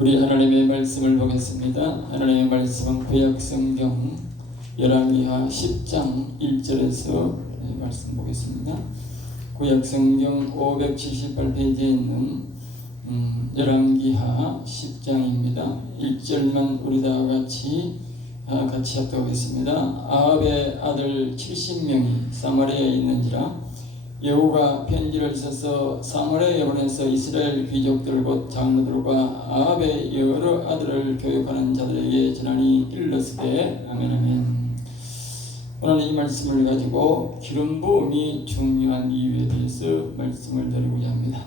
우리 하나님의 말씀을 보겠습니다. 하나님의 말씀은 구약성경 열왕기하 10장 1절에서 말씀 보겠습니다. 구약성경 578페이지에 있는 열왕기하 10장입니다. 1절만 우리 다 같이 합독 하겠습니다. 아합의 아들 70명이 사마리아에 있는지라 여호와가 편지를 써서 사마리아에 보내서 이스라엘 귀족들 곧 장로들과 아합의 여러 아들을 교육하는 자들에게 전하니 일렀으되 아멘 아멘. 오늘 이 말씀을 가지고 기름 부음이 중요한 이유에 대해서 말씀을 드리고자 합니다.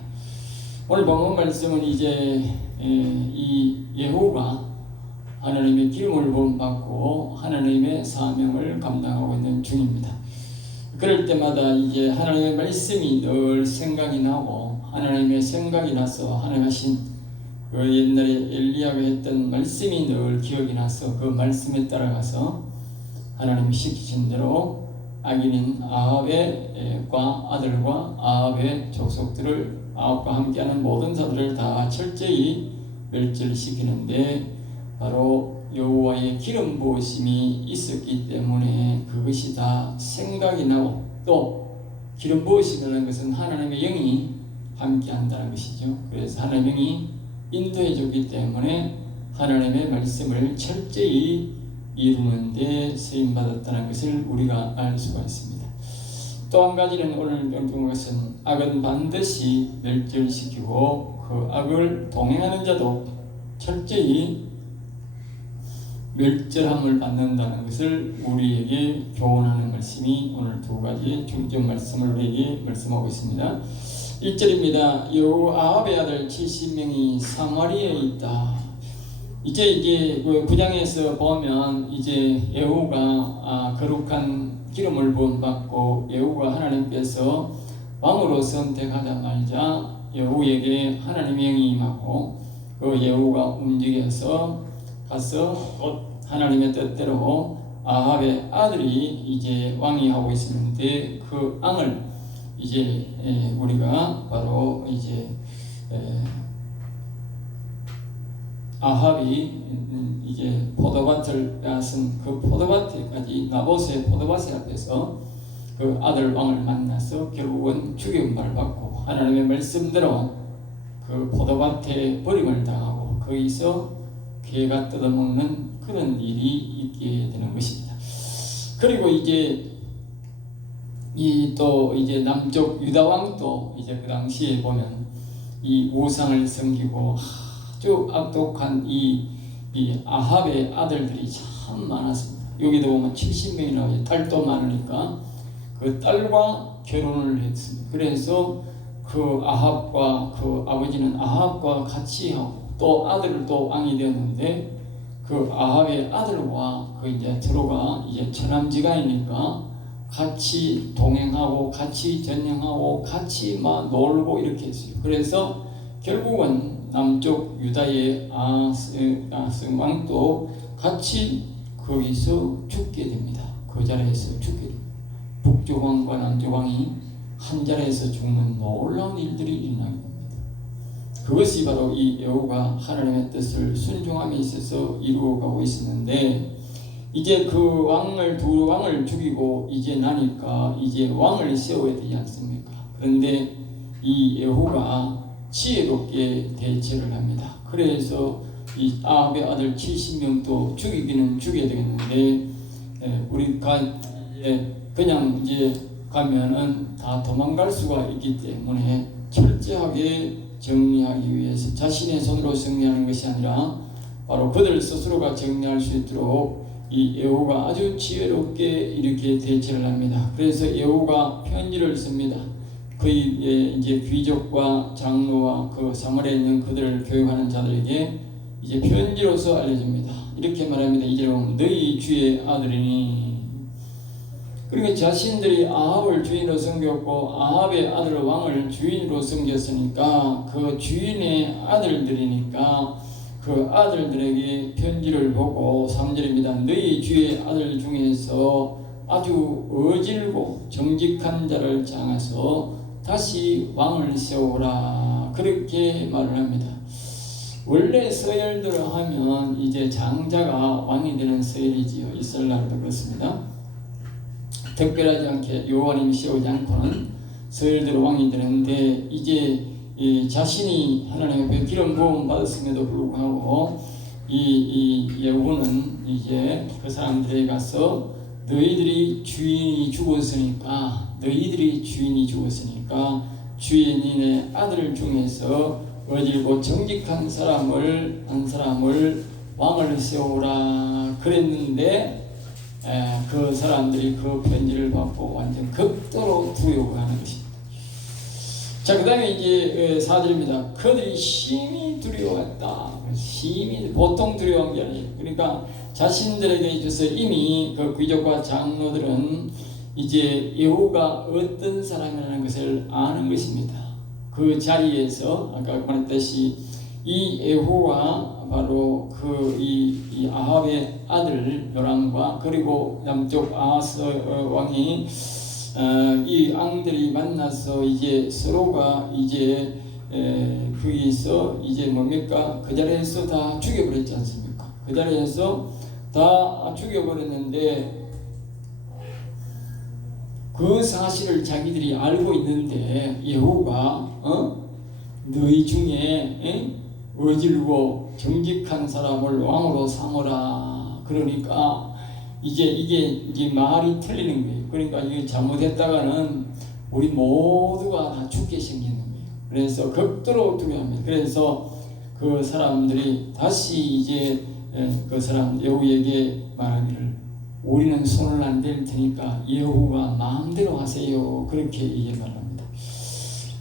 오늘 본문 말씀은 이제 이 예후가 하나님의 기름을 부음받고 하나님의 사명을 감당하고 있는 중입니다. 그럴 때마다 이제 하나님의 말씀이 늘 생각이 나고 하나님의 생각이 나서 하나님 하신 그 옛날에 엘리야가 했던 말씀이 늘 기억이 나서 그 말씀에 따라가서 하나님이 시키신 대로 악인인 아합과 아들과 아합의 족속들을 아합과 함께하는 모든 자들을 다 철저히 멸절시키는데 바로 여호와의 기름 부으심이 있었기 때문에 그것이 다 생각이 나고 또 기름 부으심이라는 것은 하나님의 영이 함께한다는 것이죠. 그래서 하나님의 영이 인도해 줬기 때문에 하나님의 말씀을 철저히 이루는 데 쓰임받았다는 것을 우리가 알 수가 있습니다. 또 한 가지는 오늘 배운 것은 악은 반드시 멸절시키고 그 악을 동행하는 자도 철저히 멸절함을 받는다는 것을 우리에게 교훈하는 말씀이 오늘 두 가지 중점 말씀을 우리에게 말씀하고 있습니다. 1절입니다. 아합의 아들 70명이 사마리아에 있다. 이제 그 9장에서 보면 이제 예후가 거룩한 기름을 부음받고 예후가 하나님께서 왕으로 선택하자마자 예후에게 하나님의 영이 임하고 그 예후가 움직여서 가서 곧 하나님의 뜻대로 아합의 아들이 이제 왕이 하고 있었는데 그 왕을 이제 우리가 바로 이제 아합이 이제 포도밭을 빼앗은 그 포도밭에까지 나봇의 포도밭 앞에서 그 아들 왕을 만나서 결국은 죽임을 받고 하나님의 말씀대로 그 포도밭에 버림을 당하고 거기서 개가 뜯어먹는 그런 일이 있게 되는 것입니다. 그리고 이제 또 이제 남쪽 유다 왕도 이제 그 당시에 보면 이 우상을 섬기고 아주 악독한 이 아합의 아들들이 참 많았습니다. 여기도 보면 70명이나 딸도 많으니까 그 딸과 결혼을 했습니다. 그래서 그 아합과 그 아버지는 아합과 같이 하고 또 아들도 왕이 되었는데 그 아합의 아들과 그 이제 서로가 이제 처남지간이니까 같이 동행하고 같이 전쟁하고 같이 막 놀고 이렇게 했어요. 그래서 결국은 남쪽 유다의 왕도 같이 거기서 죽게 됩니다. 그 자리에서 죽게 됩니다. 북쪽 왕과 남쪽 왕이 한 자리에서 죽는 놀라운 일들이 일어나게 됩니다. 그것이 바로 이 여호가 하나님의 뜻을 순종함에 있어서 이루어가고 있었는데 이제 그 두 왕을 죽이고 이제 나니까 이제 왕을 세워야 되지 않습니까? 그런데 이 여호가 지혜롭게 대처를 합니다. 그래서 이 아합의 아들 70명도 죽이기는 죽여야 되겠는데 우리가 그냥 이제 가면은 다 도망갈 수가 있기 때문에 철저하게 정리하기 위해서 자신의 손으로 정리하는 것이 아니라 바로 그들 스스로가 정리할 수 있도록 이 예후가 아주 지혜롭게 이렇게 대처를 합니다. 그래서 예후가 편지를 씁니다. 그의 이제 귀족과 장로와 그 사마리아에 있는 그들을 교육하는 자들에게 이제 편지로서 알려줍니다. 이렇게 말합니다. 이제 너희 주의 아들이니. 그리고 자신들이 아합을 주인으로 섬겼고 아합의 아들 왕을 주인으로 섬겼으니까 그 주인의 아들들이니까 그 아들들에게 편지를 보고 3절입니다. 너희 주의 아들 중에서 아주 어질고 정직한 자를 정하서 다시 왕을 세우라 그렇게 말을 합니다. 원래 서열대로 하면 이제 장자가 왕이 되는 서열이지요. 이스라엘도 그렇습니다. 특별하지 않게 여호와님이 세우지 않고는 서열대로 왕이 되는데, 이제 자신이 하나님 앞에 기름 부음 받았음에도 불구하고 이 예후는 이제 그 사람들에게 가서 너희들이 주인이 죽었으니까 주인의 아들 중에서 어질고 정직한 한 사람을 왕을 세우라 그랬는데, 그 사람들이 그 편지를 받고 완전 극도로 두려워하는 것입니다. 자, 그 다음에 이제 4절입니다. 그들이 심히 두려워했다. 심히 보통 두려워한 게 아니에요. 그러니까 자신들에게 있어서 이미 그 귀족과 장로들은 이제 예후가 어떤 사람이라는 것을 아는 것입니다. 그 자리에서 아까 말했듯이 이 예후가 바로 이 아합의 아들 요람과 그리고 남쪽 아하스 왕이 이 왕들이 만나서 이제 서로가 이제 거기서 이제 뭡니까? 그 자리에서 다 죽여버렸지 않습니까? 그 자리에서 다 죽여버렸는데, 그 사실을 자기들이 알고 있는데 예후가 너희 중에 어질고 정직한 사람을 왕으로 삼으라 그러니까 이게 말이 틀리는 거예요. 그러니까 이게 잘못했다가는 우리 모두가 다 죽게 생기는 거예요. 그래서 극도로 두려워합니다. 그래서 그 사람들이 다시 이제 그 사람 예후에게 말하기를 우리는 손을 안 댈 테니까 예후가 마음대로 하세요. 그렇게 이제 말합니다.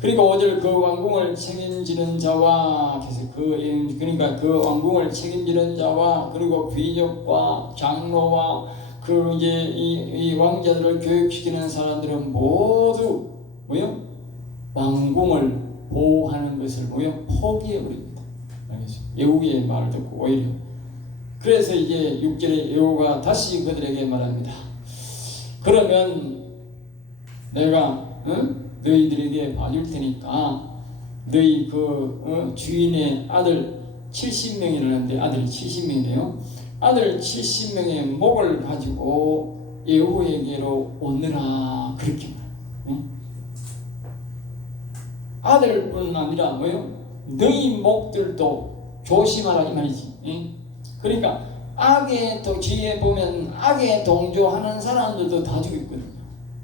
그리고 5절 그 왕궁을 책임지는 자와 그러니까 그 왕궁을 책임지는 자와 그리고 귀족과 장로와 그 이제 이 왕자들을 교육시키는 사람들은 모두 왕궁을 보호하는 것을 포기해 버립니다. 예후의 말을 듣고 오히려. 그래서 이제 6절에 예후가 다시 그들에게 말합니다. 그러면 내가 너희들에게 봐줄 테니까 너희 주인의 아들 70명이라는데 아들이 70명이네요. 아들 70명의 목을 가지고 예후에게로 오느라 그렇게 말해요. 아들뿐 아니라 너희 목들도 조심하라 이 말이지. 그러니까 뒤에 보면 악에 동조하는 사람들도 다 죽였거든요.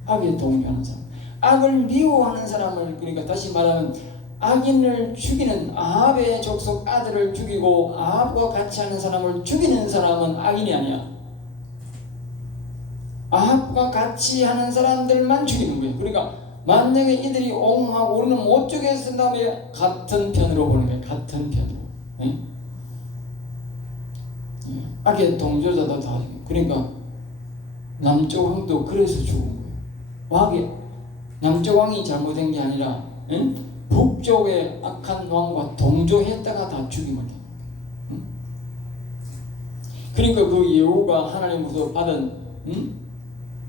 악에 동조하는 사람, 악을 미워하는 사람을, 그러니까 다시 말하면 악인을 죽이는 아합의 족속 아들을 죽이고 아합과 같이 하는 사람을 죽이는 사람은 악인이 아니야. 아합과 같이 하는 사람들만 죽이는 거예요. 그러니까 만약에 이들이 옹호하고 우리는 못 죽였은 다음에 같은 편으로 보는 거예요. 같은 편으로. 악의 동조자도 다. 그러니까 남쪽 왕도 그래서 죽은 거예요. 남쪽 왕이 잘못한 게 아니라 북쪽의 악한 왕과 동조했다가 다 죽임을 당한 거예요. 그러니까 그 예후가 하나님으로부터 받은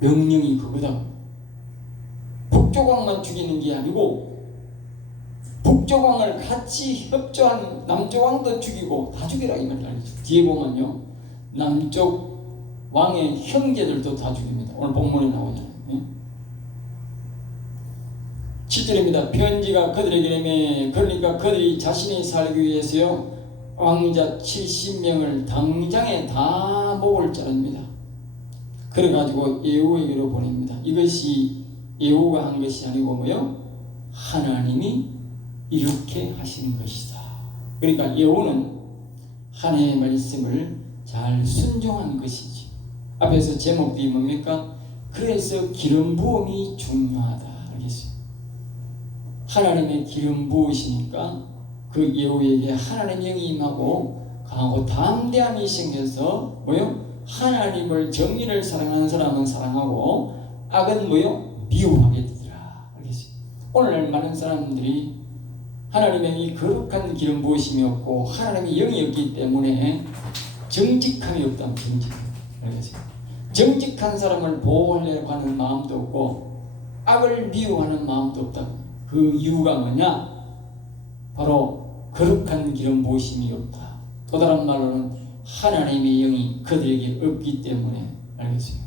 명령이 그거다. 북쪽 왕만 죽이는 게 아니고 북쪽 왕을 같이 협조한 남쪽 왕도 죽이고 다 죽이라 이 말을 알죠. 뒤에 보면요, 남쪽 왕의 형제들도 다 죽입니다. 오늘 본문에 나오잖아요. 7절입니다. 편지가 그들에게 내매 그러니까 그들이 자신이 살기 위해서요 왕자 70명을 당장에 다 목을 자릅니다. 그래가지고 예후에게로 보냅니다. 이것이 예후가 한 것이 아니고 하나님이 이렇게 하시는 것이다. 그러니까 예후는 하나님의 말씀을 잘 순종한 것이지. 앞에서 제목이 뭡니까? 그래서 기름 부음이 중요하다. 알겠어요? 하나님의 기름 부으시니까 그 예후에게 하나님의 영이 임하고 강하고 담대함이 생겨서 하나님을 정의를 사랑하는 사람은 사랑하고 악은 미워하게 되더라. 알겠어요? 오늘날 많은 사람들이 하나님의 이 거룩한 기름 부으심이 없고 하나님의 영이 없기 때문에 정직함이 없다. 알겠어요? 정직한 사람을 보호하려고 하는 마음도 없고 악을 미워하는 마음도 없다. 그 이유가 뭐냐? 바로 거룩한 길은 무엇임이 없다. 또 다른 말로는 하나님의 영이 그들에게 없기 때문에. 알겠어요?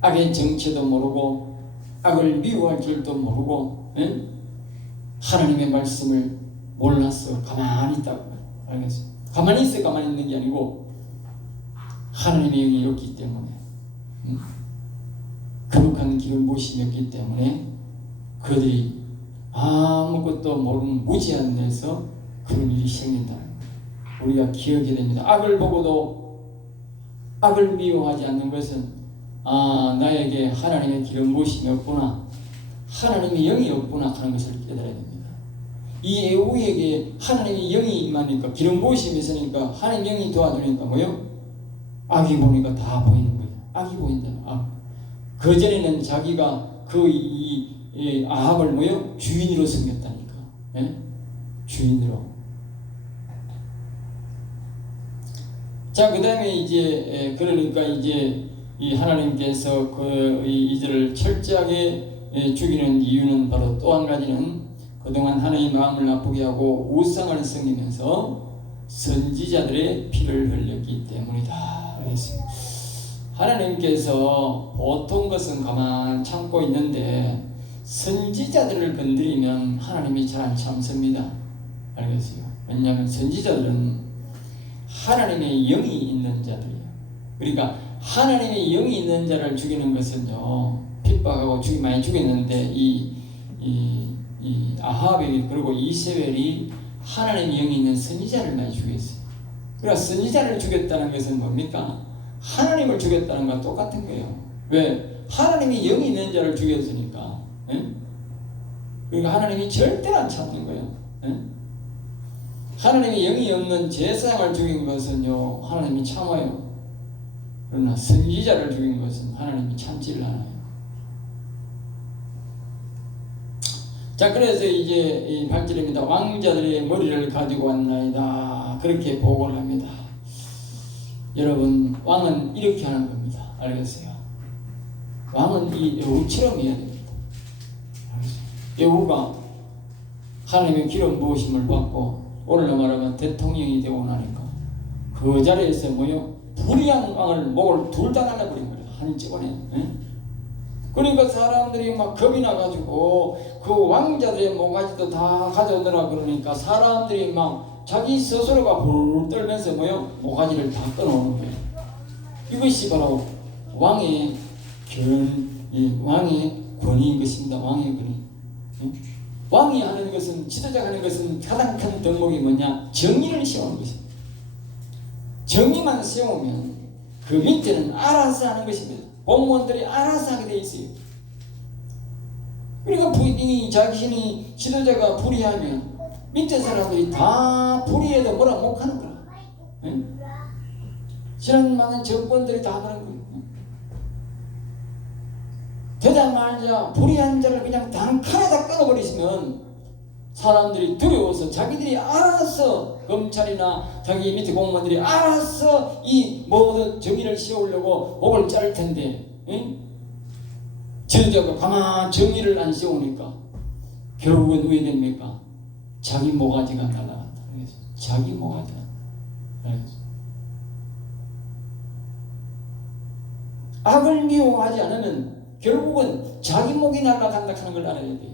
악의 정체도 모르고 악을 미워할 줄도 모르고 하나님의 말씀을 몰라서 가만히 있다고. 알겠어요? 가만히 있어 가만히 있는 게 아니고 하나님의 영이 없기 때문에 거룩한 길을 무엇임이 없기 때문에 그들이 아무것도 모르는 무지한 데서 그런 일이 생긴다는 거예요. 우리가 기억해야 됩니다. 악을 보고도 악을 미워하지 않는 것은 나에게 하나님의 길은 무엇이 없구나, 하나님의 영이 없구나 하는 것을 깨달아야 됩니다. 이 에우에게 하나님의 영이 임하니까, 길은 무엇이 있으니까 하나님의 영이 도와주니까 뭐요? 악이 보니까 다 보이는 거예요. 악이 보인다. 그전에는 자기가 아합을 뭐요? 주인으로 섬겼다니까. 주인으로. 자, 그 다음에 이제 그러니까 이제 이 하나님께서 이들을 철저하게 죽이는 이유는 바로 또 한 가지는 그동안 하나님의 마음을 나쁘게 하고 우상을 섬기면서 선지자들의 피를 흘렸기 때문이다. 그랬어요. 하나님께서 보통 것은 가만 참고 있는데 선지자들을 건드리면 하나님이 잘 안 참습니다. 알겠어요? 왜냐하면 선지자들은 하나님의 영이 있는 자들이에요. 그러니까 하나님의 영이 있는 자를 죽이는 것은요, 핍박하고 많이 죽였는데 이 아합이 그리고 이세벨이 하나님의 영이 있는 선지자를 많이 죽였어요. 그러니까 선지자를 죽였다는 것은 뭡니까? 하나님을 죽였다는 것과 똑같은 거예요. 왜? 하나님이 영이 있는 자를 죽였으니까. 그러니까 하나님이 절대로 안 참는 거예요. 하나님이 영이 없는 제사장을 죽인 것은요, 하나님이 참아요. 그러나 선지자를 죽인 것은 하나님이 참지를 않아요. 자, 그래서 이제 이 8절입니다. 왕자들의 머리를 가지고 왔나이다. 그렇게 보고를 합니다. 여러분, 왕은 이렇게 하는 겁니다. 알겠어요? 왕은 이 여우처럼 해야 됩니다. 여우가 하나님의 기름 부으심을 받고 오늘날 말하면 대통령이 되고 나니까 그 자리에서 뭐요? 불의한 왕을 목을 둘 다 날라버린 거예요. 한꺼번에. 그러니까 사람들이 막 겁이 나가지고 그 왕자들의 모가지도 다 가져오느라 그러니까 사람들이 막 자기 스스로가 불 떨면서 뭐요? 모가지를 다 끊어오는 거예요. 이것이 바로 왕의 권위인 것입니다. 왕의 권위. 왕이 하는 것은, 지도자가 하는 것은 가장 큰 덕목이 뭐냐? 정의를 세우는 것입니다. 정의만 세우면 그 밑에는 알아서 하는 것입니다. 공무원들이 알아서 하게 돼 있어요. 그러니까 자신이 지도자가 불의하면 밑에 사람들이 다 불의해도 뭐라 못하는 거야. 지난 많은 정권들이 다 그런 거예요. 되자마자 불의한 자를 그냥 단칼에다 끊어버리시면 사람들이 두려워서 자기들이 알아서, 검찰이나 자기 밑에 공무원들이 알아서 이 모든 정의를 세우려고 목을 자를 텐데, 지도자가 가만 정의를 안 세우니까 결국은 왜 됩니까? 자기 모가지가 날아간다. 자기 모가지가. 악을 미워하지 않으면 결국은 자기 목이 날아간다 하는 걸 알아야 돼요.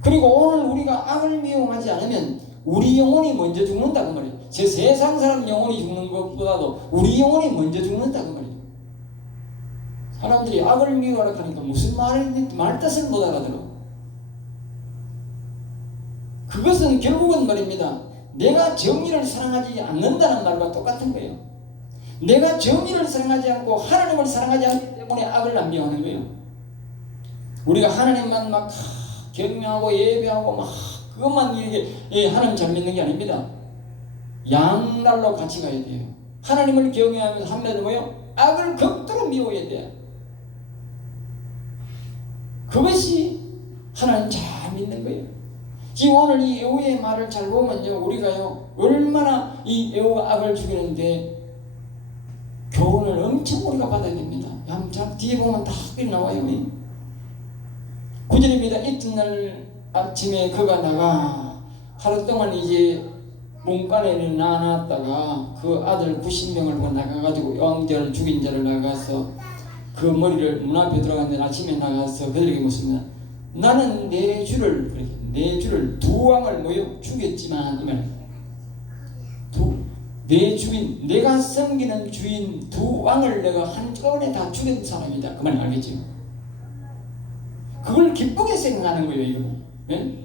그리고 오늘 우리가 악을 미워하지 않으면 우리 영혼이 먼저 죽는다고 말이에요. 제 세상 사람 영혼이 죽는 것보다도 우리 영혼이 먼저 죽는다고 말이에요. 사람들이 악을 미워하라 하니까 무슨 말 뜻을 못 알아들어. 그것은 결국은 말입니다. 내가 정의를 사랑하지 않는다는 말과 똑같은 거예요. 내가 정의를 사랑하지 않고 하나님을 사랑하지 않기 때문에 악을 안 미워하는 거예요. 우리가 하나님만 막 경외하고 예배하고 막 그것만 이게 하나님 잘 믿는 게 아닙니다. 양날로 같이 가야 돼요. 하나님을 경외하면서 한면에 뭐요? 악을 극도로 미워해야 돼요. 그것이 하나님 잘 믿는 거예요. 지금 오늘 이 여우의 말을 잘 보면요, 우리가요 얼마나 이 여우가 악을 죽이는데 교훈을 엄청 우리가 받아야 됩니다. 참 뒤에 보면 다 나와요. 9절입니다. 이튿날 아침에 그가 나가 하루 동안 이제 문간에 나눴다가 그 아들 90명을 보고 나가가지고 왕자를 죽인 자를 나가서 그 머리를 문 앞에 들어갔는데 아침에 나가서 그들에게 묻습니다. 나는 내 주를 두 왕을 모여 죽였지만 이 말입니다. 내 주인, 내가 섬기는 주인 두 왕을 내가 한꺼번에 다 죽인 사람이다. 그 말 알겠죠? 그걸 기쁘게 생각하는 거예요. 이거. 예?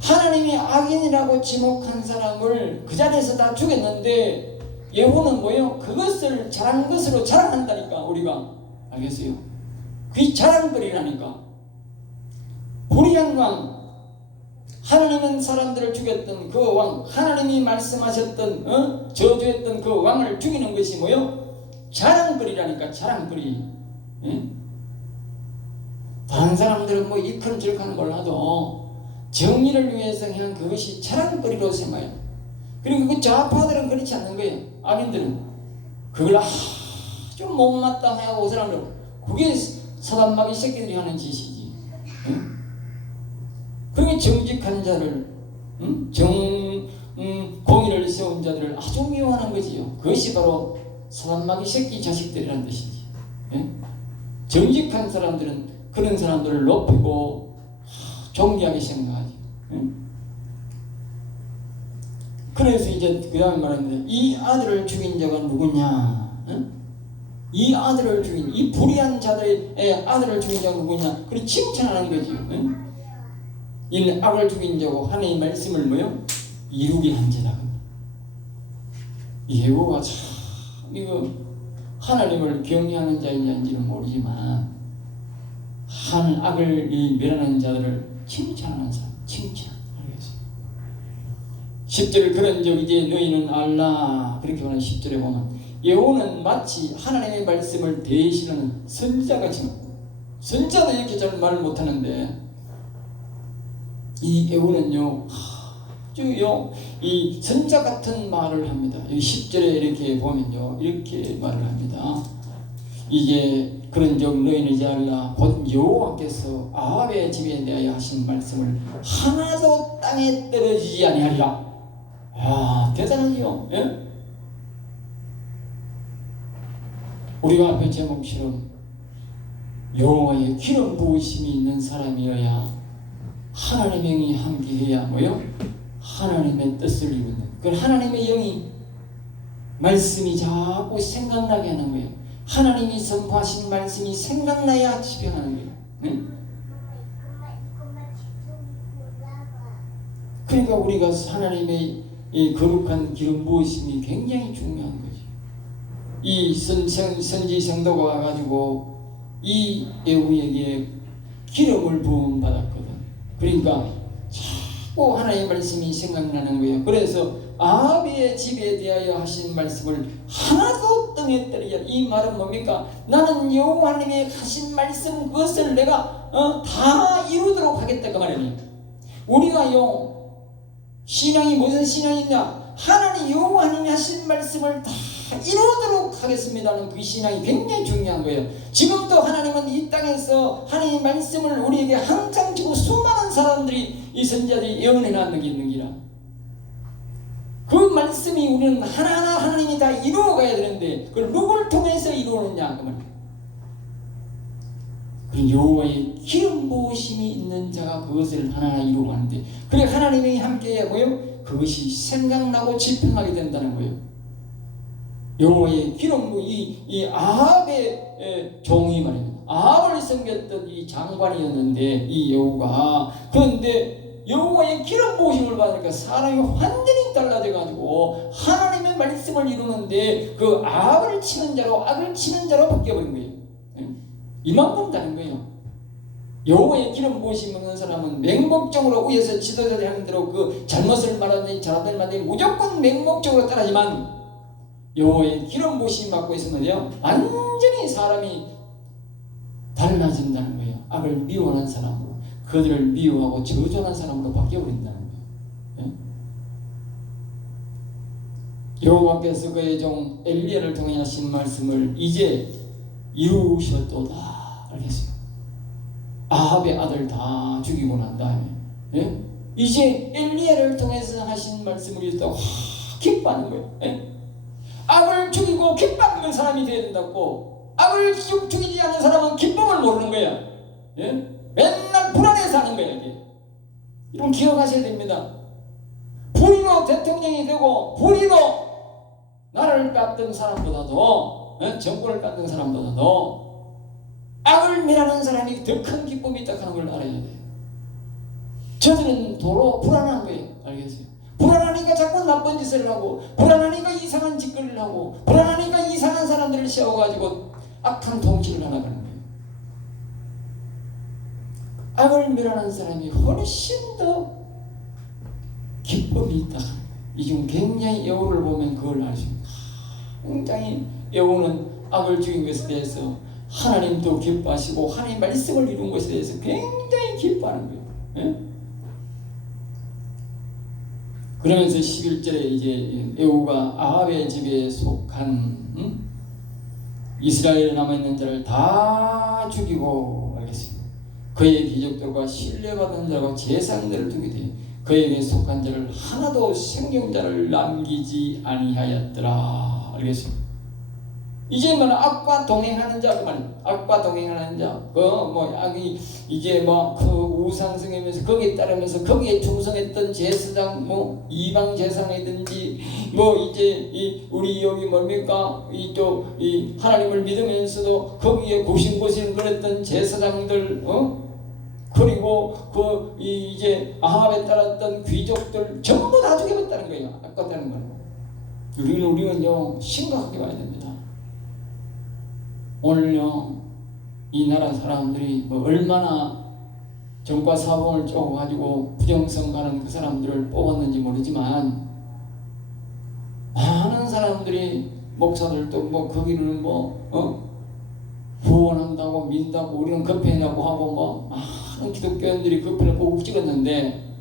하나님이 악인이라고 지목한 사람을 그 자리에서 다 죽였는데 예후는 뭐예요? 그것을 잘한 것으로 자랑한다니까. 우리가 알겠어요? 그게 자랑거리라니까. 불의한 왕, 하나님은 사람들을 죽였던 그 왕, 하나님이 말씀하셨던 저주했던 그 왕을 죽이는 것이 뭐요? 자랑거리라니까. 자랑거리. 예? 다른 사람들은 뭐 이큰저큰 몰라도 정의를 위해서 그냥 그것이 자랑거리로 생각해요. 그리고 그 좌파들은 그렇지 않는 거예요. 악인들은 그걸 아주 못마땅하고 사람들, 그게 사단마귀 새끼들이 하는 짓이지. 응? 그러니 정직한 자를, 공의를 세운 자들을 아주 미워하는 거지요. 그것이 바로 사단마귀 새끼 자식들이라는 뜻이지. 응? 정직한 사람들은 그런 사람들을 높이고 존귀하게 생각하지. 응? 그래서 이제 그 다음에 말합니다. 이 아들을 죽인 자가 누구냐? 응? 이 아들을 죽인, 이 불의한 자들의 아들을 죽인 자가 누구냐? 그걸 칭찬하는 거지요. 응? 이는 악을 죽인 자고 하나님의 말씀을 뭐요? 이루게 한 자다. 예후가 참 이거 하나님을 경외하는 자인지는 모르지만 한 악을 멸하는 자들을 칭찬하는 사람, 칭찬. 10절에 그런 적 이제 너희는 알라. 그렇게 말하는 10절에 보면 예후는 마치 하나님의 말씀을 대신하는 선지자같이, 선지자도 이렇게 잘 말 못하는데 이 예후는요 아주요 이 선지자 같은 말을 합니다. 이 10절에 이렇게 보면요 이렇게 말을 합니다. 이게 그런 적 너희는 이제 알라. 곧 여호와께서 아합의 집에 대하여 하신 말씀을 하나도 땅에 떨어지지 아니하리라. 아, 대단하지요. 예? 우리가 앞에 제목처럼 여호와의 기름 부으심이 있는 사람이어야 하나님의 영이 함께해야 뭐요? 하나님의 뜻을 이루는. 그 하나님의 영이 말씀이 자꾸 생각나게 하는 거예요. 하나님이 선포하신 말씀이 생각나야 집행하는 거예요. 응? 그러니까 우리가 하나님의 이 거룩한 기름 부으심이 굉장히 중요한 거죠. 이 선지 성도가 와가지고 이 예후에게 기름을 부음 받았거든. 그러니까 자꾸 하나님의 말씀이 생각나는 거예요. 그래서 아합의 집에 대하여 하신 말씀을 하나도 땅에 떨어지지. 이 말은 뭡니까? 나는 여호와 하나님의 하신 말씀 그것을 내가 다 이루도록 하겠다 그 말이에요. 우리가요 신앙이 무슨 신앙이냐? 하나님 여호와 하나님이 하신 말씀을 다 이루도록 하겠습니다는 그 신앙이 굉장히 중요한 거예요. 지금도 하나님은 이 땅에서 하나님의 말씀을 우리에게 항상 주고 수많은 사람들이 이 선지자들이 예언해 놨는 게 있는 기라. 그 말씀이 우리는 하나하나 하나님이 다 이루어가야 되는데 그걸 누굴 통해서 이루느냐 그 말이에요. 그 여호와의 기름 부으심이 있는 자가 그것을 하나하나 이루어가는데 그래 하나님이 함께해야 뭐요? 그것이 생각나고 집행하게 된다는 거예요. 여호와의 기름 이 아합의 종이 말입니다. 아합을 섬겼던 이 장관이었는데 이 여호가 그런데 여호와의 기름 부으심을 받으니까 사람이 완전히 달라져 가지고 하나님의 말씀을 이루는데 그 아합을 치는 자로 악을 치는 자로 바뀌어버린 거예요. 이만큼 다른 거예요. 여호와의 기름 부으심 없는 사람은 맹목적으로 위에서 지도자들이 하는 대로 그 잘못을 말하든지 잘못을 말하든지 무조건 맹목적으로 따라하지만 여호와의 기름 부으심 받고 있으면요 완전히 사람이 달라진다는 거예요. 악을 미워하는 사람으로 그들을 미워하고 저주하는 사람으로 바뀌어버린다는 거예요. 여호와께서 그의 종 엘리야를 통해 하신 말씀을 이제 이루셨도다. 알겠어요? 아합의 아들 다 죽이고 난 다음에 이제 엘리야를 통해서 하신 말씀을 또 기뻐하는 거예요. 예? 악을 죽이고 기뻐하는 사람이 되어야 된다고. 악을 죽이지 않는 사람은 기쁨을 모르는 거야. 예? 맨날 불안해 사는 거야. 이게. 이런 기억하셔야 됩니다. 불의로 대통령이 되고 불의로 나라를 깎던 사람보다도, 정권을 깎던 사람보다도 악을 멸하는 사람이 더 큰 기쁨이 있다는 걸 알아야 돼요. 저들은 도로 불안한 거예요. 알겠어요? 불안하니까 자꾸 나쁜 짓을 하고, 불안하니까 이상한 짓거리를 하고, 불안하니까 이상한 사람들을 세워가지고 악한 통치를 하나가는 거예요. 악을 멸하는 사람이 훨씬 더 기쁨이 있다. 이 중 굉장히 여우를 보면 그걸 알 수 있습니다. 굉장히 여우는 악을 죽인 것에 대해서 하나님도 기뻐하시고 하나님 말씀을 이룬 것에 대해서 굉장히 기뻐하는 거예요. 예? 그러면서 11절에 이제 여우가 아합의 집에 속한 이스라엘에 남아있는 자를 다 죽이고 알겠습니다. 그의 귀족들과 신뢰받은 자와 제사장들을 죽이되 그에게 속한 자를 하나도 생존자를 남기지 아니하였더라. 알겠습니다. 이제 뭐 악과 동행하는 자, 그 말이에요. 악과 동행하는 자, 악이 이제 그 우상숭배면서 거기에 따르면서 거기에 충성했던 제사장, 이방 제사장이든지 이제 우리 여기 뭡니까 이쪽 이 하나님을 믿으면서도 거기에 고심고심 그랬던 제사장들, 그리고 이제 아합에 따랐던 귀족들 전부 다 죽여버렸다는 거예요. 아깝다는 거예요. 우리는요 심각하게 봐야 됩니다. 오늘요 이 나라 사람들이 얼마나 정과 사범을 쪼가지고 부정성 가는 그 사람들을 뽑았는지 모르지만 많은 사람들이 목사들도 거기를 후원한다고 민다고 우리는 그 편이라고 하고 많은 기독교인들이 그 편을 꼭 찍었는데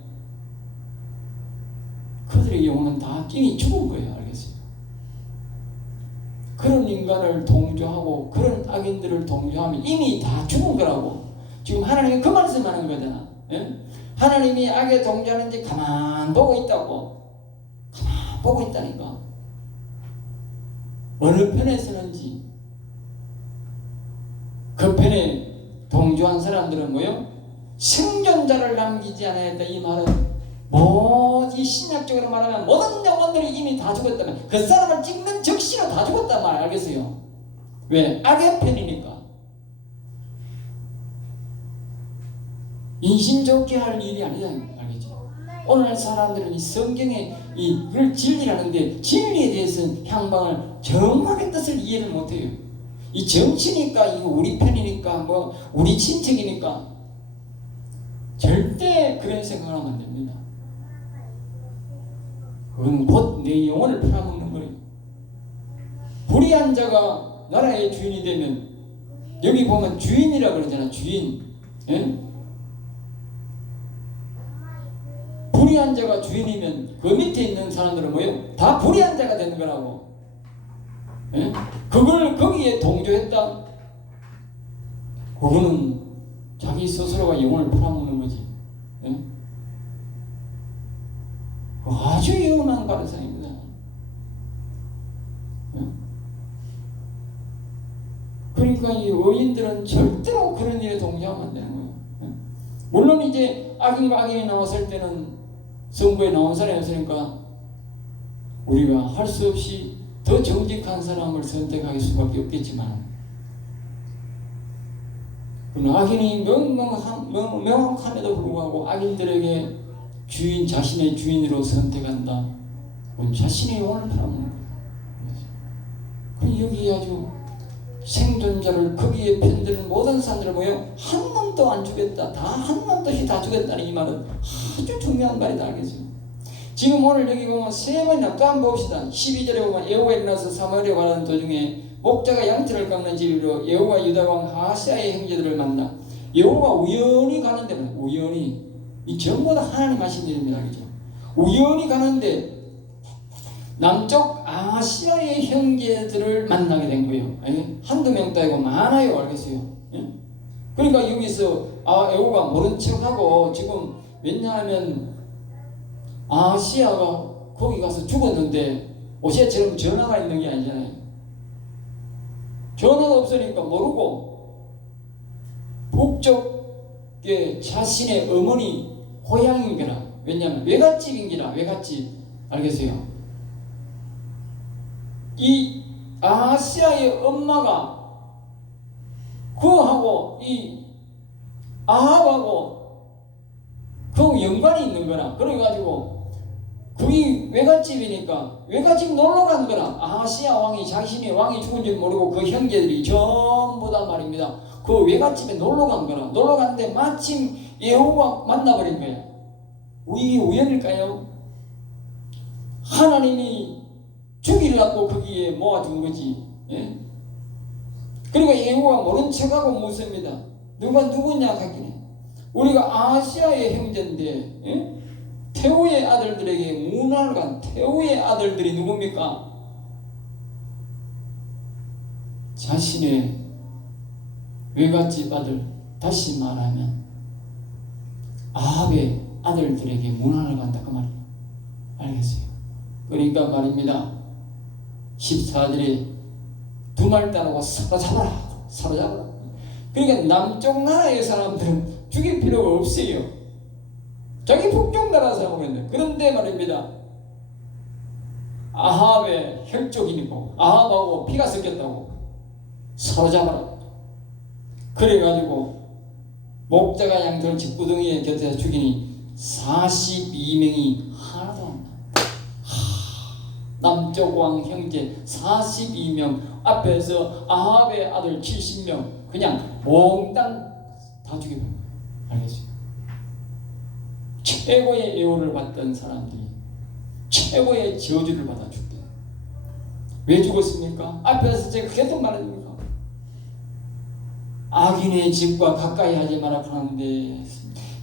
그들의 영혼은 다 이미 죽은 거예요. 알겠어요? 그런 인간을 동조하고 그런 악인들을 동조하면 이미 다 죽은 거라고. 지금 하나님이 그 말씀하는 거잖아. 예? 하나님이 악에 동조하는지 가만 보고 있다고. 가만 보고 있다니까. 어느 편에 서는지. 그 편에 동조한 사람들은 뭐요? 생존자를 남기지 않아야 했다. 이 말은 이 신약적으로 말하면 모든 영혼들이 이미 다 죽었다면 그 사람을 찍는 적시로 다 죽었단 말 알겠어요? 왜? 악의 편이니까. 인심 좋게 할 일이 아니다. 알겠죠? 오늘날 사람들은 이 성경에 이걸 진리라는데 진리에 대해서는 향방을 정확한 뜻을 이해를 못해요. 이 정치니까 이거 우리 편이니까 우리 친척이니까 절대 그런 생각을 하면 안 됩니다. 그건 곧 내 영혼을 팔아먹는 거예요. 불의한 자가 나라의 주인이 되면 여기 보면 주인이라 그러잖아. 주인. 예? 불의한 자가 주인이면 그 밑에 있는 사람들은 뭐예요? 다 불의한 자가 되는 거라고. 예? 그걸 거기에 동조했다. 그거는 자기 스스로가 영혼을 팔아먹는 거지. 예? 아주 위험한 가르침입니다. 예? 그러니까 이 의인들은 절대로 그런 일에 동조하면 안 되는 거예요. 예? 물론 이제 악인과 악인이 나왔을 때는 선거에 나온 사람이 없으니까 우리가 할 수 없이 더 정직한 사람을 선택할 수밖에 없겠지만 악인이 명확함에도 불구하고 악인들에게 자신의 주인으로 선택한다. 자신의 영혼을 팔아먹는 거예요. 여기 아주 생존자를 거기에 편드는 모든 사람들을 모여 한 놈도 안 주겠다. 다 한 놈도씩 다 주겠다는 이 말은 아주 중요한 말이다. 알겠어요? 지금 오늘 여기 보면 세 번이나 또 한번 봅시다. 12절에 보면 여호와 일어나서 사마리아 가는 도중에 목자가 양털을 깎는 집으로 여호와 유다왕 아하시아의 형제들을 만나. 여호와 우연히 가는데 우연히 이 전부 다 하나님 하신 일입니다. 그죠? 우연히 가는데 남쪽 아시아의 형제들을 만나게 된 거예요. 한두 명도 아니고 많아요. 알겠어요? 그러니까 여기서 여호가 모른 척하고 지금 왜냐하면 아하시야가 거기 가서 죽었는데 오시아처럼 전화가 있는 게 아니잖아요. 전화가 없으니까 모르고 북쪽에 자신의 어머니 고향인기라, 왜냐하면 외갓집인기라, 외갓집. 알겠어요? 이 아하시야의 엄마가 그하고 이 아합하고 그 연관이 있는 거라. 그래가지고 그게 외갓집이니까 외갓집 놀러 간 거라. 아하시야 왕이 자신이 왕이 죽은 줄 모르고 그 형제들이 전부 다 말입니다. 그 외갓집에 놀러 간 거라. 놀러 갔는데 마침 예후가 만나버린 거야. 이게 우연일까요? 하나님이 죽이려고 거기에 모아둔 거지. 예? 그러니까 예후가 모른 척하고 묻습니다. 누가 누구냐 하기는 우리가 아하시야의 형제인데, 예? 태우의 아들들에게 문화를 간 태우의 아들들이 누굽니까? 자신의 외갓집 아들, 다시 말하면 아합의 아들들에게 문화를 간다 그 말이에요. 알겠어요? 그러니까 말입니다. 14절에 두 말 따르고 사로잡아라, 사로잡아라. 그러니까 남쪽 나라의 사람들은 죽일 필요가 없어요. 자기 북쪽 나라 사람은. 그런데 말입니다. 아합의 혈족이니까 아합하고 피가 섞였다고 사로잡아라. 그래가지고 목자가 양털 집구덩이에 곁에서 죽이니 42명이 하나도 안 나. 남쪽 왕 형제 42명 앞에서 아합의 아들 70명 그냥 몽땅 다 죽여버린 거예요. 알겠어요? 최고의 예우를 받던 사람들이 최고의 저주를 받아 죽대. 왜 죽었습니까? 앞에서 제가 계속 말했습니까? 악인의 집과 가까이 하지 마라 하는데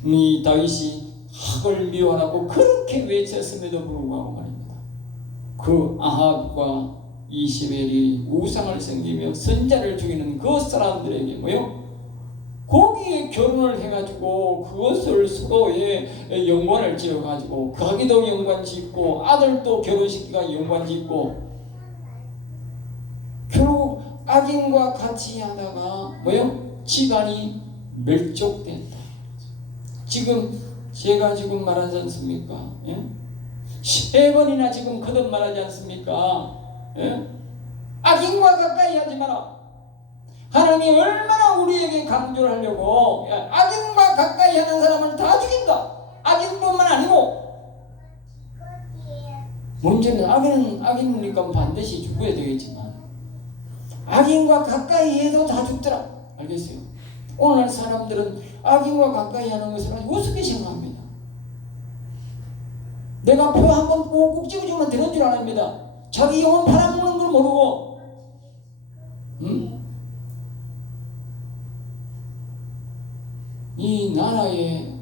이 다윗이 학을 미워하고 그렇게 외쳤음에도 불구하고 말입니다. 그 아합과 이시벨이 우상을 섬기며 선자를 죽이는 그 사람들에게 뭐요? 거기에 결혼을 해가지고 그것을 서로의 연관을 지어가지고 가기도 연관 짓고 아들도 결혼시키가 연관 짓고 결국 악인과 같이 하다가 뭐요? 집안이 멸족된다. 지금 제가 지금 말하지 않습니까? 예? 3번이나 지금 거듭 말하지 않습니까? 예? 악인과 가까이 하지 마라. 하나님이 얼마나 우리에게 강조를 하려고 악인과 가까이 하는 사람을 다 죽인다. 악인뿐만 아니고 문제는 악인이니까 반드시 죽어야 되겠지만 악인과 가까이 해도 다 죽더라. 알겠어요? 오늘날 사람들은 악인과 가까이 하는 것을 아주 우습게 생각합니다. 내가 표 한번 꼭 찍어주면 되는 줄 아닙니다. 자기 영혼 팔아먹는 걸 모르고 이 나라의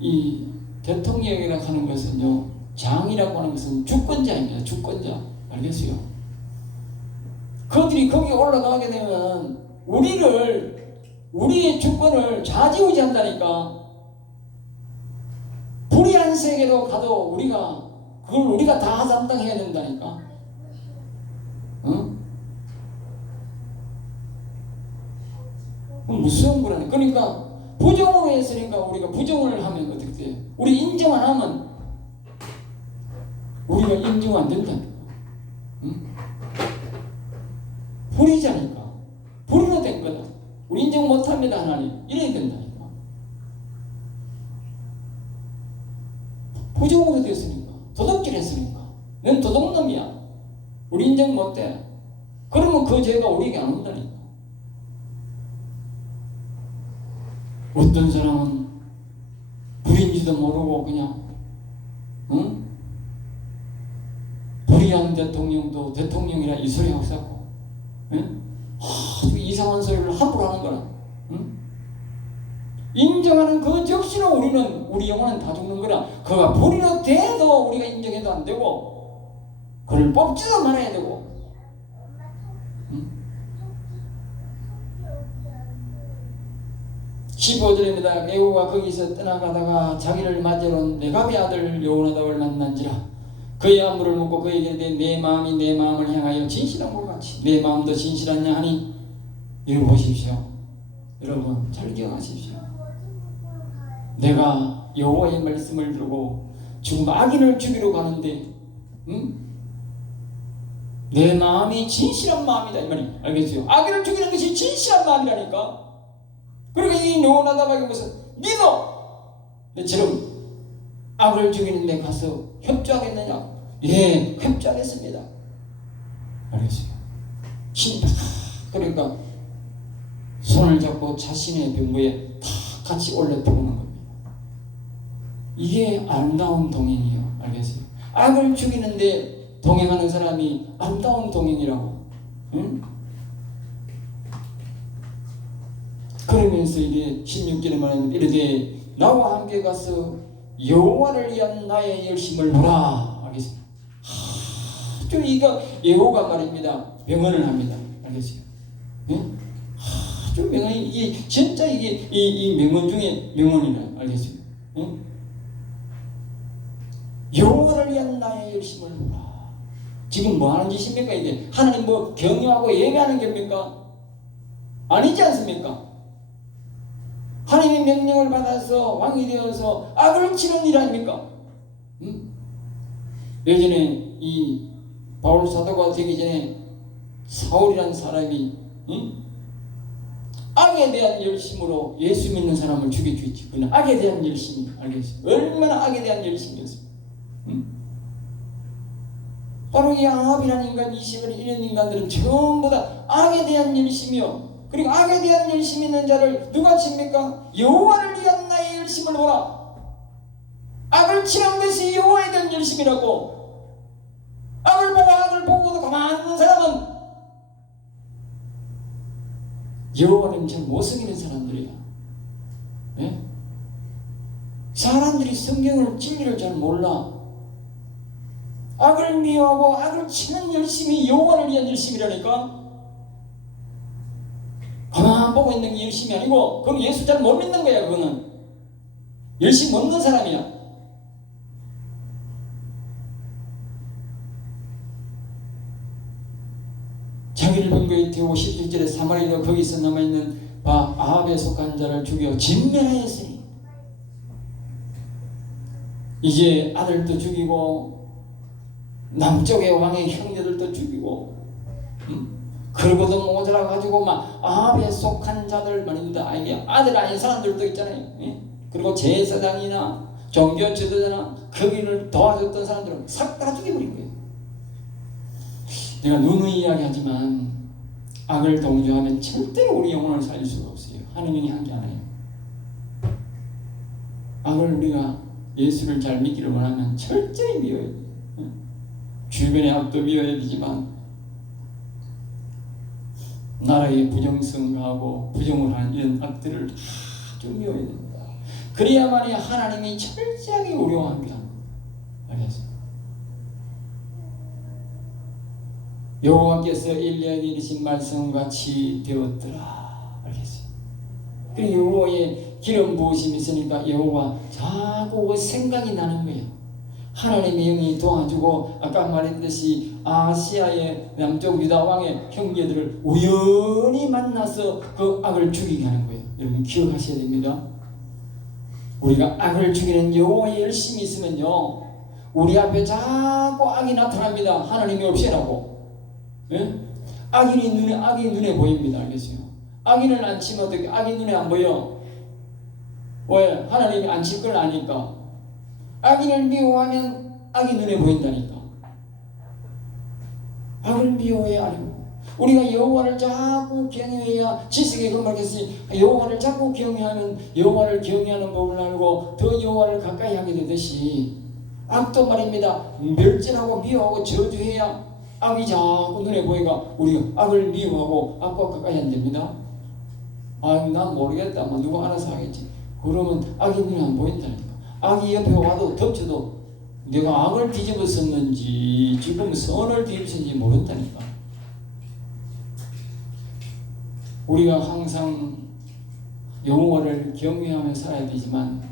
이 대통령이라고 하는 것은요, 장이라고 하는 것은 주권자입니다. 주권자. 알겠어요? 그들이 거기 올라가게 되면 우리의 주권을 좌지우지한다니까. 불의한 세계로 가도 그걸 우리가 다 담당해야 된다니까. 응? 무서운 거라네. 그러니까 부정으로 했으니까 우리가 부정을 하면 어떻게 돼요? 우리 인정 안 하면 우리가 인정 안 된다니까. 응? 불의자니까. 불의로 된 거다. 우리 인정 못합니다 하나님. 이래야 된다니까. 부정으로 됐으니까. 도둑질 했으니까. 넌 도둑놈이야. 우리 인정 못해. 그러면 그 죄가 우리에게 안 온다니까. 어떤 사람은 불인지도 모르고 그냥 불의한 대통령도 대통령이라 이 소리 하고 있고 아주 이상한 소리를 함부로 하는 거라. 인정하는 그 적시로 우리 영혼은 다 죽는 거라. 그가 불의로 돼도 우리가 인정해도 안 되고 그를 뽑지도 말아야 되고 15절입니다. 에후가 거기서 떠나가다가 자기를 맞으러 온 레갑의 아들 여호나답을 만난지라. 그의 안부를 묻고 그에게 내 마음이 내 마음을 향하여 진실한 것 같이 내 마음도 진실하냐 하니, 이거 보십시오. 여러분 잘 기억하십시오. 내가 여호와의 말씀을 들고 지금 악인을 죽이러 가는데 내 마음이 진실한 마음이다 이 말이 알겠어요? 악인을 죽이는 것이 진실한 마음이라니까. 그러니까 이 여호나답에게 무슨 믿어 너처럼 악을 죽이는 데 가서 협조하겠느냐? 예, 협조하겠습니다. 알겠어요? 그러니까 손을 잡고 자신의 병거에 다 같이 올려보는 겁니다. 이게 아름다운 동행이에요. 알겠어요? 악을 죽이는데 동행하는 사람이 아름다운 동행이라고. 응? 그러면서 이게 16절에 말하는 이르되 나와 함께 가서 여호와를 위한 나의 열심을 보라. 알겠어요? 좀 이거 여호가 말입니다. 명언을 합니다. 알겠어요? 응? 좀 명언이 이게 진짜 이게 이 명언 중에 명언이라. 알겠어요? 응? 여호와를 위한 나의 열심을 보라. 지금 뭐 하는 짓입니까? 이게 하나님 뭐 경외하고 예배하는 겁니까? 아니지 않습니까? 하나님의 명령을 받아서 왕이 되어서 악을 치는 일 아닙니까? 예전에 이 바울 사도가 되기 전에 사울이라는 사람이 악에 대한 열심으로 예수 믿는 사람을 죽여주었지. 그는 악에 대한 열심이 알겠어요? 얼마나 악에 대한 열심이었어요. 바로 이 아합이라는 인간, 이십을 이런 인간들은 전부 다 악에 대한 열심이요. 그리고 악에 대한 열심이 있는 자를 누가 칩니까? 여호와를 위한 나의 열심을 보라. 악을 치는 것이 여호와에 대한 열심이라고. 악을 보고도 가만히 있는 사람은 여호와는 잘 못 섬기는 사람들이야. 네? 사람들이 성경을 진리를 잘 몰라. 악을 미워하고 악을 치는 열심이 여호와를 위한 열심이라니까. 가만 보고 있는 게 열심이 아니고 그건 예수 잘 못 믿는 거야. 그거는 열심 못 믿는 사람이야. 자기를 병거에 태우고 17절에 사마리아로 거기서 남아있는 바 아합에 속한 자를 죽여 진멸하였으니 이제 아들도 죽이고 남쪽의 왕의 형제들도 죽이고 그러고도 모자라 가지고 막 아합에 속한 자들 말입니다. 이게 아들 아닌 사람들도 있잖아요. 그리고 제사장이나 종교 지도자나 거기를 도와줬던 사람들은 싹 다 죽여버린 거예요. 내가 누누이 이야기하지만 악을 동조하면 절대로 우리 영혼을 살릴 수가 없어요. 하느님이 한 게 아니에요. 악을 우리가 예수를 잘 믿기를 원하면 철저히 미워야 돼요. 주변의 악도 미워야 되지만 나라의 부정성하고 부정을 하는 이런 악들을 아주 미워야 됩니다. 그래야만이 하나님이 철저하게 우리와 함께합니다. 알겠어요? 여호와께서 엘리야에게 이르신 말씀같이 되었더라. 알겠어요? 그리고 여호와의 기름 부으심이 있으니까 여호와 자꾸 생각이 나는 거예요. 하나님의 영이 도와주고 아까 말했듯이 아시아의 남쪽 유다 왕의 형제들을 우연히 만나서 그 악을 죽이게 하는 거예요. 여러분 기억하셔야 됩니다. 우리가 악을 죽이는 여호와의 열심이 있으면요 우리 앞에 자꾸 악이 나타납니다. 하나님이 없애라고. 예? 악이 눈에 보입니다. 알겠어요? 악인을 안 치면 어떻게 악이 눈에 안 보여? 왜? 하나님이 안 칠 걸 아니까. 악인을 미워하면 악이 눈에 보인다니까. 악을 미워해야 아니고 우리가 여호와를 자꾸 경외해야 지식에 금방했으니 여호와를 자꾸 경외하면 여호와를 경외하는 법을 알고 더 여호와를 가까이 하게 되듯이 악도 말입니다. 멸절하고 미워하고 저주해야 악이 자꾸 눈에 보이가 우리가 악을 미워하고 악과 가까이 안 됩니다. 난 모르겠다. 누가 알아서 하겠지. 그러면 악이 눈에 안 보인다니까. 악이 옆에 와도 덮쳐도 내가 악을 뒤집어 썼는지 지금 선을 뒤집어 썼는지 모른다니까. 우리가 항상 여호와를 경외하며 살아야 되지만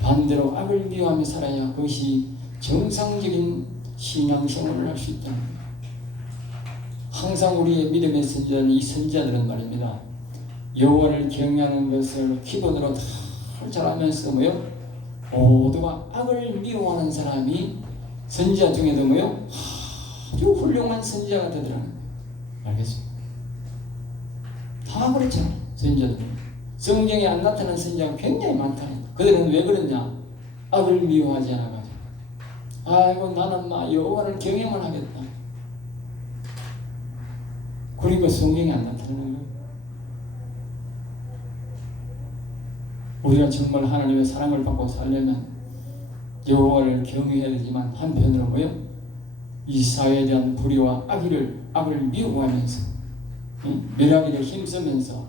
반대로 악을 미워하며 살아야 그것이 정상적인 신앙생활을 할 수 있다. 항상 우리의 믿음의 선지자는 이 선지자들은 말입니다. 여호와를 경외하는 것을 기본으로 다 잘하면서 뭐요? 모두가 악을 미워하는 사람이 선지자 중에도 뭐요? 아주 훌륭한 선지자가 되더라는 거예요. 알겠습니까? 다 그렇잖아요. 선지자들. 성경에 안 나타나는 선지자가 굉장히 많다는 거예요. 그들은 왜 그러냐? 악을 미워하지 않아가지고. 아이고 나는 막 여호와를 경외만 하겠다. 그리고 성경에 안 나타나는 거예요. 우리가 정말 하나님의 사랑을 받고 살려면 여호와를 경외해야 되지만 한편으로 뭐요? 이 사회에 대한 불의와 악을 미워하면서 멸하기를 힘쓰면서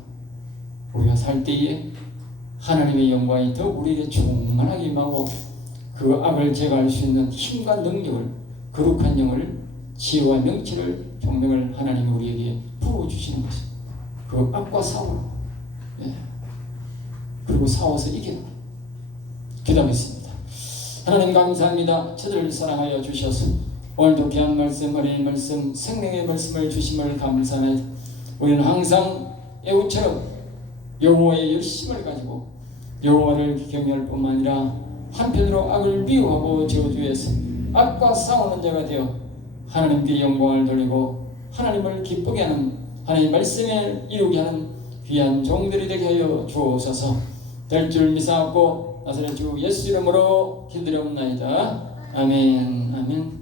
우리가 살 때에 하나님의 영광이 더 우리에게 충만하게 임하고 그 악을 제거할 수 있는 힘과 능력을, 거룩한 영을, 지혜와 명치를, 종명을 하나님이 우리에게 부어주시는 것입니다. 그 악과 싸워, 그리고 싸워서 이겨라. 기도하겠습니다. 하나님 감사합니다. 저들을 사랑하여 주셔서 오늘도 귀한 말씀, 어린이 말씀, 생명의 말씀을 주심을 감사합니다. 우리는 항상 애우처럼 여호와의 열심을 가지고 여호와를 경외할 뿐만 아니라 한편으로 악을 미워하고 저주해서 악과 싸우는 자가 되어 하나님께 영광을 돌리고 하나님을 기쁘게 하는 하나님의 말씀을 이루게 하는 귀한 종들이 되게 하여 주옵소서. 될 줄 믿사옵고 나사렛 주 예수 이름으로 기도드리옵나이다. 아멘. 아멘.